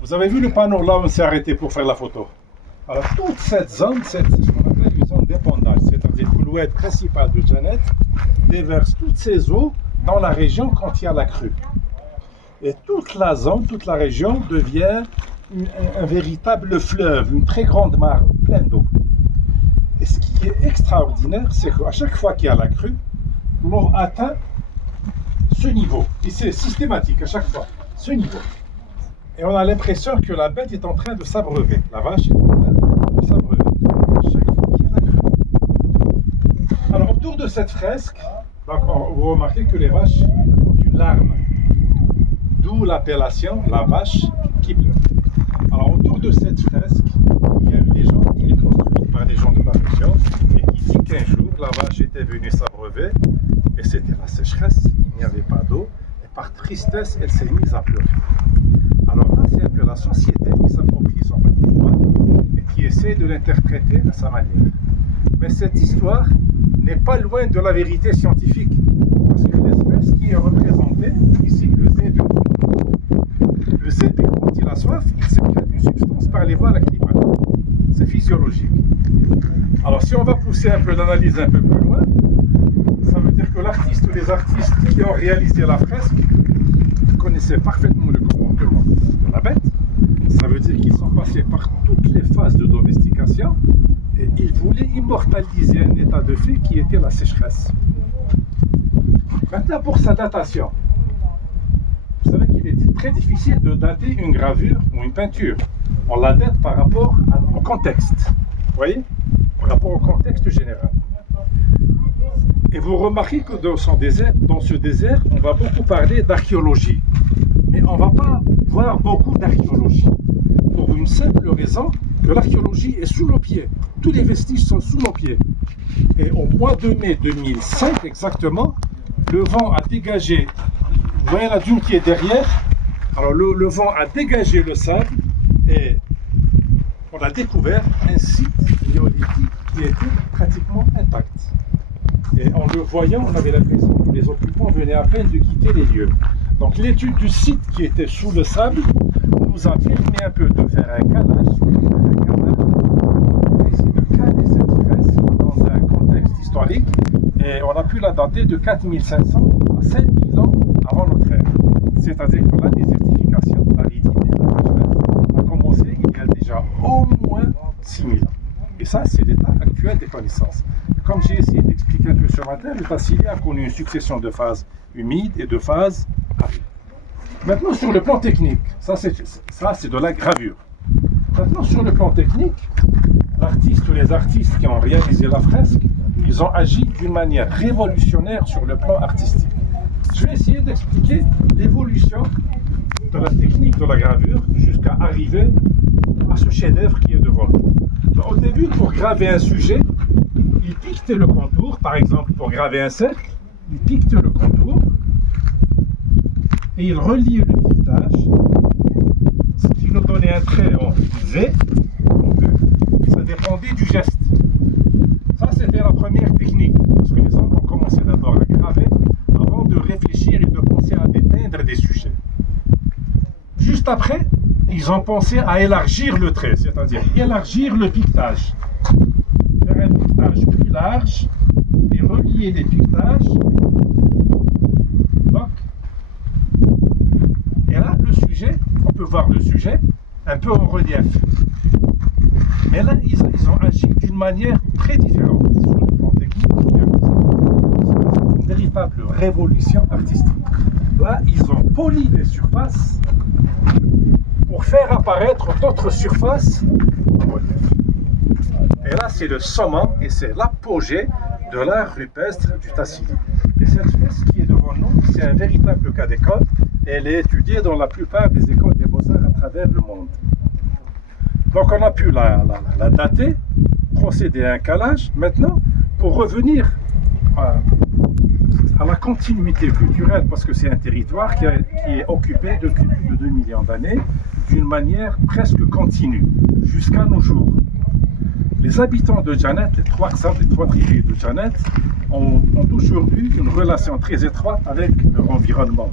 Vous avez vu le panneau là où on s'est arrêté pour faire la photo? Alors toute cette zone, c'est ce qu'on appelle une zone d'épandage, c'est-à-dire que l'oued principal de Janet déverse toutes ses eaux dans la région quand il y a la crue. Et toute la zone, toute la région devient un véritable fleuve, une très grande mare pleine d'eau. Et ce qui est extraordinaire, c'est qu'à chaque fois qu'il y a la crue, l'eau atteint ce niveau. Et c'est systématique à chaque fois, ce niveau. Et on a l'impression que la bête est en train de s'abreuver. La vache est en train de s'abreuver. À chaque fois qu'il y a la crue. Alors autour de cette fresque, donc, vous remarquez que les vaches ont une larme. D'où l'appellation la vache qui pleure. Alors autour de cette fresque, il y a une légende qui est construite par des gens de la région et qui dit qu'un jour la vache était venue s'abreuver et c'était la sécheresse, il n'y avait pas d'eau et par tristesse elle s'est mise à pleurer. Alors là c'est un peu la société qui s'approprie son patrimoine et qui essaie de l'interpréter à sa manière. Mais cette histoire n'est pas loin de la vérité scientifique parce que l'espèce qui est représentée ici, le zébu. Le zébu, quand il a soif, il sécrète une substance par les voies lacrymales. C'est physiologique. Alors si on va pousser un peu l'analyse un peu plus loin, ça veut dire que l'artiste ou les artistes qui ont réalisé la fresque connaissaient parfaitement le comportement de la bête. Ça veut dire qu'ils sont passés par toutes les phases de domestication et ils voulaient immortaliser un état de fait qui était la sécheresse. Maintenant pour sa datation. Vous savez qu'il est très difficile de dater une gravure ou une peinture. On la date par rapport au contexte. Vous voyez? Par rapport au contexte général. Et vous remarquez que dans ce désert, on va beaucoup parler d'archéologie. Mais on ne va pas voir beaucoup d'archéologie. Pour une simple raison, que l'archéologie est sous nos pieds. Tous les vestiges sont sous nos pieds. Et au mois de mai 2005, exactement, le vent a dégagé. Vous voyez la dune qui est derrière? Alors le vent a dégagé le sable et on a découvert un site néolithique qui était pratiquement intact. Et en le voyant, on avait l'impression que les occupants venaient à peine de quitter les lieux. Donc l'étude du site qui était sous le sable nous a permis un peu de faire un calage. On a essayé de caler cette fresque dans un contexte historique et on a pu la dater de 4500 à 5000 ans avant notre ère. C'est-à-dire que la désertification, l'aridité, la sécheresse a commencé il y a déjà au moins 6000 ans. Et ça, c'est l'état actuel des connaissances. Comme j'ai essayé d'expliquer un peu ce matin, le Tassili a connu une succession de phases humides et de phases arides. Maintenant, sur le plan technique, ça c'est de la gravure. Maintenant, sur le plan technique, l'artiste ou les artistes qui ont réalisé la fresque, ils ont agi d'une manière révolutionnaire sur le plan artistique. Je vais essayer d'expliquer l'évolution de la technique de la gravure jusqu'à arriver à ce chef-d'œuvre qui est devant nous. Au début, pour graver un sujet, il piquetait le contour. Par exemple, pour graver un cercle, il piquetait le contour et il reliait le piquetage, ce qui nous donnait un trait en V, en V. Ça dépendait du geste. Ça, c'était la première technique, parce que les hommes ont commencé d'abord à graver avant de réfléchir et de penser à dépeindre des sujets. Juste après, ils ont pensé à élargir le trait, c'est-à-dire élargir le piquetage. Faire un piquetage plus large et relier les piquetages. Donc, et là, le sujet, on peut voir le sujet un peu en relief. Mais là, ils ont agi d'une manière très différente sur le plan technique et artistique. C'est une véritable révolution artistique. Là, ils ont poli les surfaces pour faire apparaître d'autres surfaces en relief. Et là, c'est le summum et c'est l'apogée de l'art rupestre du Tassili. Et cette fresque qui est devant nous, c'est un véritable cas d'école. Elle est étudiée dans la plupart des écoles des beaux-arts à travers le monde. Donc on a pu la dater, procéder à un calage. Maintenant, pour revenir à la continuité culturelle, parce que c'est un territoire qui est occupé depuis plus de 2 millions d'années, d'une manière presque continue, jusqu'à nos jours. Les habitants de Janet, les trois tribus de Janet, ont toujours eu une relation très étroite avec leur environnement.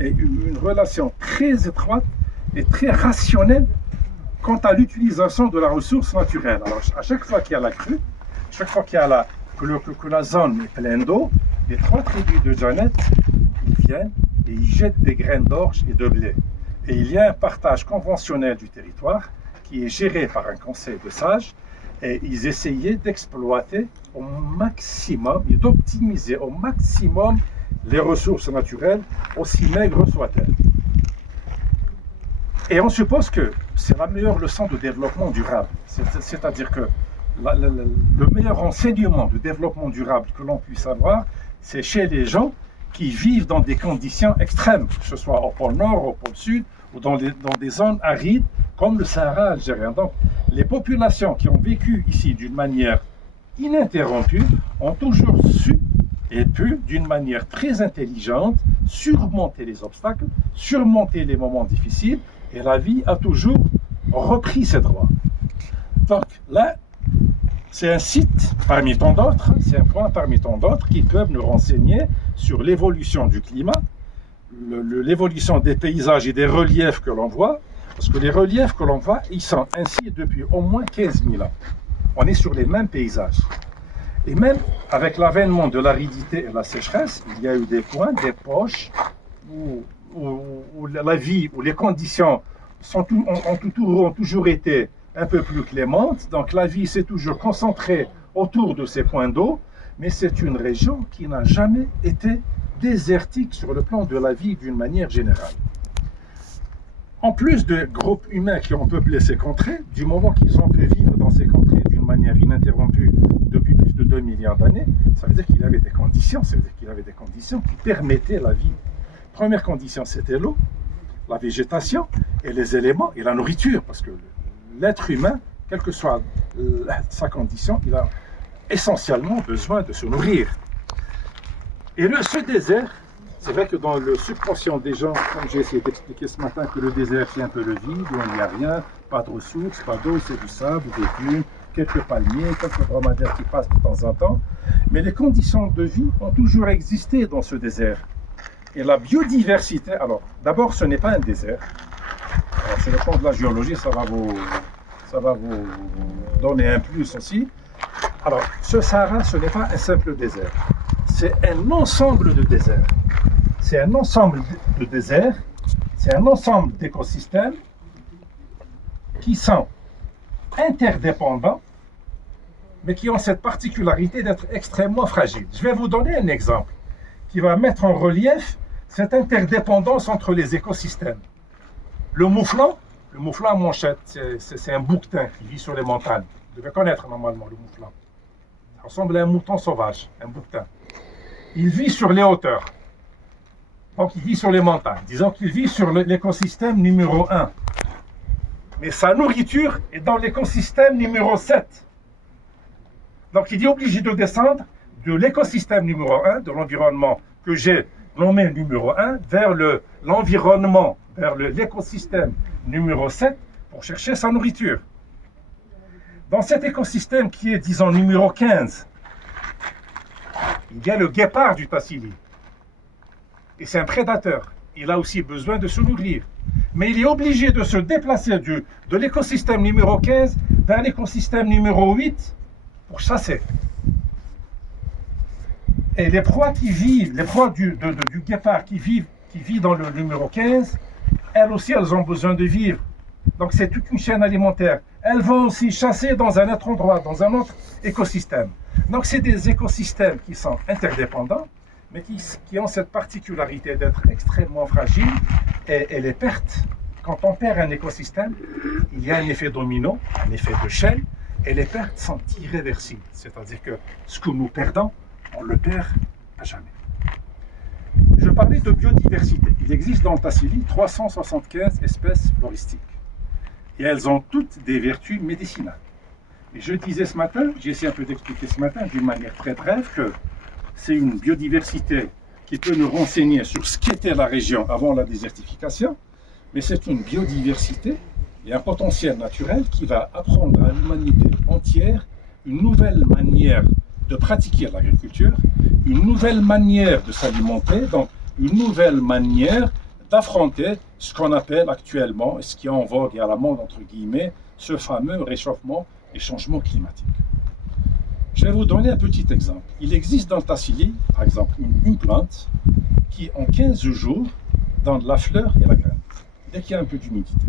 Et une relation très étroite est très rationnel quant à l'utilisation de la ressource naturelle. Alors, à chaque fois qu'il y a la crue, chaque fois qu'il y a que la zone est pleine d'eau, les 3 tribus de Janet, ils viennent et ils jettent des graines d'orge et de blé. Et il y a un partage conventionnel du territoire qui est géré par un conseil de sages, et ils essayaient d'exploiter au maximum et d'optimiser au maximum les ressources naturelles, aussi maigres soient-elles. Et on suppose que c'est la meilleure leçon de développement durable. C'est-à-dire que le meilleur enseignement de développement durable que l'on puisse avoir, c'est chez les gens qui vivent dans des conditions extrêmes, que ce soit au pôle Nord, au pôle Sud, ou dans des zones arides, comme le Sahara algérien. Donc, les populations qui ont vécu ici d'une manière ininterrompue ont toujours su et pu, d'une manière très intelligente, surmonter les obstacles, surmonter les moments difficiles, et la vie a toujours repris ses droits. Donc là, c'est un site parmi tant d'autres, c'est un point parmi tant d'autres qui peuvent nous renseigner sur l'évolution du climat, l'évolution des paysages et des reliefs que l'on voit, parce que les reliefs que l'on voit, ils sont ainsi depuis au moins 15 000 ans. On est sur les mêmes paysages. Et même avec l'avènement de l'aridité et la sécheresse, il y a eu des points, des poches, où la vie, où les conditions ont toujours été un peu plus clémentes. Donc la vie s'est toujours concentrée autour de ces points d'eau, mais c'est une région qui n'a jamais été désertique sur le plan de la vie d'une manière générale. En plus de groupes humains qui ont peuplé ces contrées, du moment qu'ils ont pu vivre dans ces contrées d'une manière ininterrompue depuis plus de 2 milliards d'années, ça veut dire qu'il y avait des conditions, qui permettaient la vie. Première condition, c'était l'eau, la végétation et les éléments et la nourriture, parce que l'être humain, quelle que soit sa condition, il a essentiellement besoin de se nourrir. Et ce désert, c'est vrai que dans le subconscient des gens, comme j'ai essayé d'expliquer ce matin, que le désert c'est un peu le vide, où il n'y a rien, pas de ressources, pas d'eau, c'est du sable, des dunes, quelques palmiers, quelques dromadaires qui passent de temps en temps. Mais les conditions de vie ont toujours existé dans ce désert. Et la biodiversité, alors d'abord ce n'est pas un désert. Alors, sur le plan de la géologie, ça va vous donner un plus aussi. Alors, ce Sahara, ce n'est pas un simple désert. C'est un ensemble de déserts. C'est un ensemble de déserts, c'est un ensemble d'écosystèmes qui sont interdépendants, mais qui ont cette particularité d'être extrêmement fragiles. Je vais vous donner un exemple qui va mettre en relief cette interdépendance entre les écosystèmes. Le mouflon à manchette, c'est un bouquetin qui vit sur les montagnes. Vous devez connaître normalement le mouflon. Ça ressemble à un mouton sauvage, un bouquetin. Il vit sur les hauteurs. Donc il vit sur les montagnes. Disons qu'il vit sur l'écosystème numéro 1. Mais sa nourriture est dans l'écosystème numéro 7. Donc il est obligé de descendre de l'écosystème numéro 1, de l'environnement que j'ai nommé numéro 1, vers l'environnement, vers l'écosystème numéro 7 pour chercher sa nourriture. Dans cet écosystème qui est, disons, numéro 15, il y a le guépard du Tassili. Et c'est un prédateur. Il a aussi besoin de se nourrir. Mais il est obligé de se déplacer de l'écosystème numéro 15 vers l'écosystème numéro 8 pour chasser. Et les proies qui vivent, les proies du guépard qui vit dans le numéro 15, elles aussi, elles ont besoin de vivre. Donc c'est toute une chaîne alimentaire. Elles vont aussi chasser dans un autre endroit, dans un autre écosystème. Donc c'est des écosystèmes qui sont interdépendants, mais qui ont cette particularité d'être extrêmement fragiles. Et les pertes, quand on perd un écosystème, il y a un effet domino, un effet de chaîne, et les pertes sont irréversibles. C'est-à-dire que ce que nous perdons, on le perd à jamais. Je parlais de biodiversité. Il existe dans le Tassili 375 espèces floristiques. Et elles ont toutes des vertus médicinales. Et je disais ce matin, j'ai essayé un peu d'expliquer ce matin d'une manière très brève que c'est une biodiversité qui peut nous renseigner sur ce qu'était la région avant la désertification, mais c'est une biodiversité et un potentiel naturel qui va apprendre à l'humanité entière une nouvelle manière de pratiquer l'agriculture, une nouvelle manière de s'alimenter, donc une nouvelle manière d'affronter ce qu'on appelle actuellement, ce qui est en vogue et à la mode, entre guillemets, ce fameux réchauffement et changement climatique. Je vais vous donner un petit exemple. Il existe dans le Tassili, par exemple, une plante qui, en 15 jours, donne la fleur et la graine, dès qu'il y a un peu d'humidité.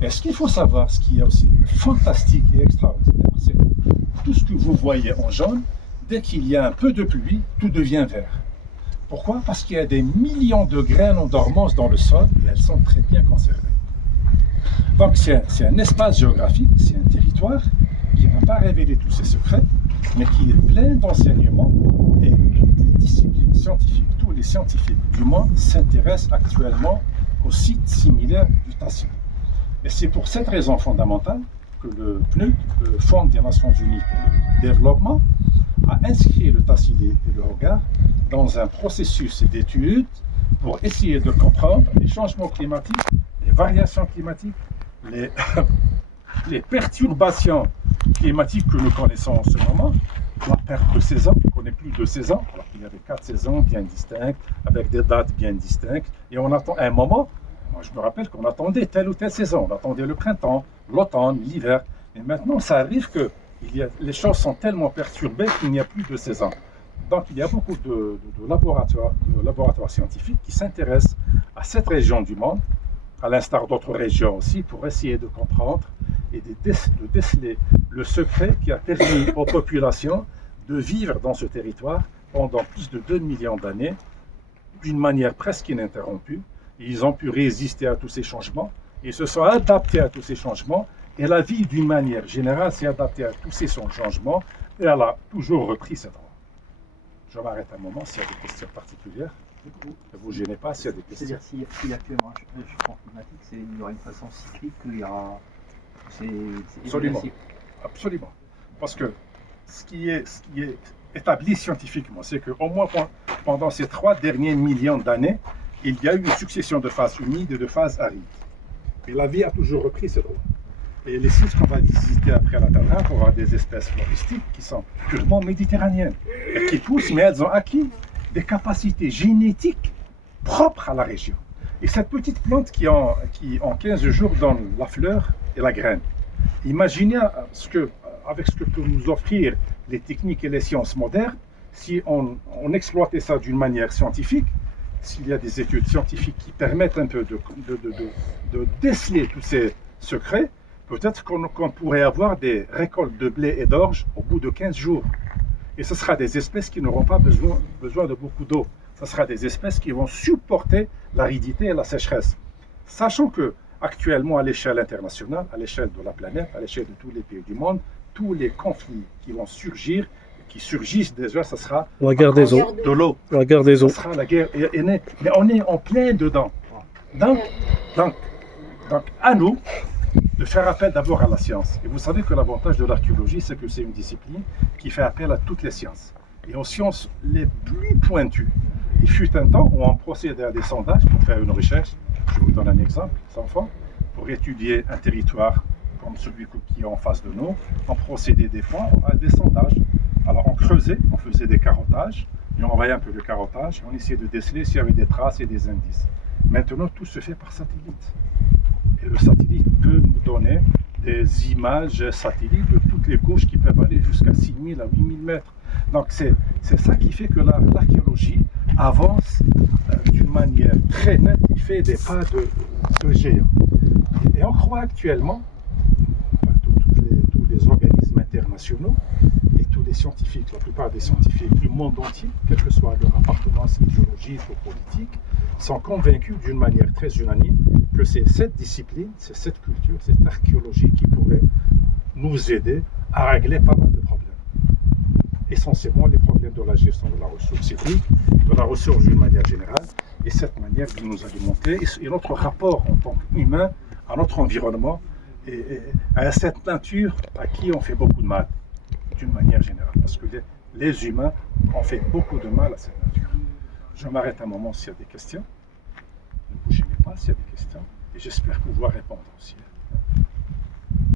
Et ce qu'il faut savoir, ce qui est aussi fantastique et extraordinaire, c'est que tout ce que vous voyez en jaune, dès qu'il y a un peu de pluie, tout devient vert. Pourquoi? Parce qu'il y a des millions de graines en dormance dans le sol et elles sont très bien conservées. Donc c'est un espace géographique, c'est un territoire qui ne va pas révéler tous ses secrets, mais qui est plein d'enseignements et toutes les disciplines scientifiques, tous les scientifiques du monde s'intéressent actuellement aux sites similaires du Tassili. Et c'est pour cette raison fondamentale que le PNUD, le Fonds des Nations Unies pour le Développement, a inscrit le Tassili et le Hogar dans un processus d'études pour essayer de comprendre les changements climatiques, les variations climatiques, les perturbations climatiques que nous connaissons en ce moment, la perte de saison, on connaît plus de saisons, alors qu'il y avait 4 saisons bien distinctes, avec des dates bien distinctes, et on attend à un moment, moi je me rappelle qu'on attendait telle ou telle saison, on attendait le printemps, l'automne, l'hiver, et maintenant ça arrive que les choses sont tellement perturbées qu'il n'y a plus de saison. Donc il y a beaucoup de laboratoires scientifiques qui s'intéressent à cette région du monde, à l'instar d'autres régions aussi, pour essayer de comprendre et de déceler le secret qui a permis aux populations de vivre dans ce territoire pendant plus de 2 millions d'années d'une manière presque ininterrompue. Ils ont pu résister à tous ces changements, ils se sont adaptés à tous ces changements, et la vie d'une manière générale s'est adaptée à tous ces changements, et elle a toujours repris ses droits. Je m'arrête un moment s'il y a des questions particulières. Ne vous gênez pas s'il y a des questions. C'est-à-dire s'il y a actuellement un réchauffement climatique, il y aura une façon cyclique qu'il y aura... Absolument. Absolument. Parce que ce qui est établi scientifiquement, c'est qu'au moins pendant ces 3 derniers millions d'années, il y a eu une succession de phases humides et de phases arides. Et la vie a toujours repris ses droits. Et les sites qu'on va visiter après la Terre, on aura des espèces floristiques qui sont purement méditerranéennes et qui poussent, mais elles ont acquis des capacités génétiques propres à la région. Et cette petite plante qui en 15 jours donne la fleur et la graine. Imaginez avec ce que peuvent nous offrir les techniques et les sciences modernes, si on exploitait ça d'une manière scientifique, s'il y a des études scientifiques qui permettent un peu de déceler tous ces secrets, peut-être qu'on pourrait avoir des récoltes de blé et d'orge au bout de 15 jours. Et ce sera des espèces qui n'auront pas besoin de beaucoup d'eau. Ce sera des espèces qui vont supporter l'aridité et la sécheresse. Sachant que actuellement, à l'échelle internationale, à l'échelle de la planète, à l'échelle de tous les pays du monde, tous les conflits qui vont surgir, qui surgissent déjà, ce sera la guerre des eaux. De l'eau. La guerre des eaux. Ce sera la guerre. Mais on est en plein dedans. Donc, à nous de faire appel d'abord à la science. Et vous savez que l'avantage de l'archéologie, c'est que c'est une discipline qui fait appel à toutes les sciences. Et aux sciences les plus pointues. Il fut un temps où on procédait à des sondages pour faire une recherche. Je vous donne un exemple, les enfants. Pour étudier un territoire comme celui qui est en face de nous, on procédait des fois à des sondages. Alors on creusait, on faisait des carottages, et on envoyait un peu de carottage, et on essayait de déceler s'il y avait des traces et des indices. Maintenant, tout se fait par satellite. Et le satellite peut nous donner des images satellites de toutes les couches qui peuvent aller jusqu'à 6000 à 8000 mètres. Donc c'est ça qui fait que l'archéologie avance d'une manière très nette, il fait des pas de géant. Et on croit actuellement, tous les organismes internationaux et tous les scientifiques, la plupart des scientifiques du monde entier, quelle que soit leur appartenance idéologique ou politique, sont convaincus d'une manière très unanime que c'est cette discipline, c'est cette culture, cette archéologie qui pourrait nous aider à régler pas mal de problèmes. Essentiellement les problèmes de la gestion de la ressource hydrique, de la ressource d'une manière générale, et cette manière de nous alimenter, et notre rapport en tant qu'humain à notre environnement, et à cette nature à qui on fait beaucoup de mal, d'une manière générale. Parce que les humains ont fait beaucoup de mal à cette nature. Je m'arrête un moment s'il y a des questions. Ne vous gênez pas s'il y a des questions. Et j'espère pouvoir répondre aussi.